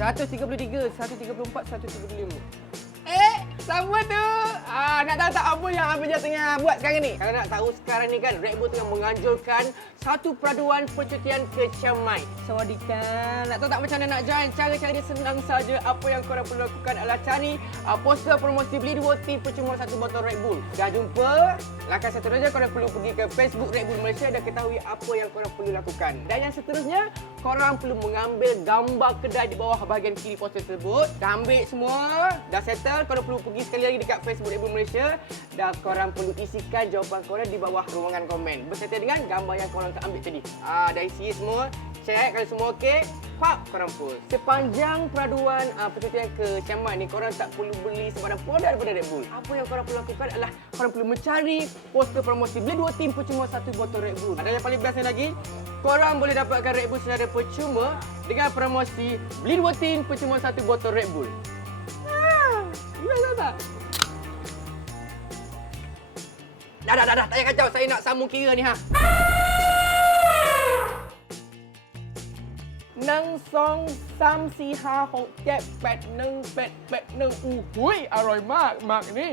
133, 134, 135. Eh, sama tu. Ah, tak apa yang Abang Jal tengah buat sekarang ni? Kalau nak tahu sekarang ni kan, Red Bull tengah menganjurkan satu peraduan percutian ke Chiang Mai. Sawadika. Nak tahu tak macam mana nak join? Cara-cara dia senang saja. Apa yang korang perlu lakukan adalah cari uh, poster promosi beli dua tin percuma satu botol Red Bull. Dah jumpa? Langkah satu saja korang perlu pergi ke Facebook Red Bull Malaysia dan ketahui apa yang korang perlu lakukan. Dan yang seterusnya, korang perlu mengambil gambar kedai di bawah bahagian kiri poster tersebut. Dah ambil semua, dah settle. Korang perlu pergi sekali lagi dekat Facebook Red Bull Malaysia dan korang perlu isikan jawapan korang di bawah ruangan komen. Berserta dengan gambar yang korang ambil tadi. Ah, dah isi semua. Check kalau semua okey. Pap, korang post. Sepanjang peraduan uh, percutian ke Chiang ni, korang tak perlu beli sembarang produk daripada Red Bull. Apa yang korang perlu lakukan adalah korang perlu mencari poster promosi. Beli dua tim percuma satu botol Red Bull. Dan yang paling bestnya lagi, korang boleh dapatkan Red Bull secara percuma dengan promosi beli dua tin percuma satu botol Red Bull. Dah, dah, dah, dah. Tak payah kacau. Saya nak sambung kira ni, ha. Nang song sam si ha hok jet pet neng pet pet neng. Uh, hui, อร่อยมากมากนี่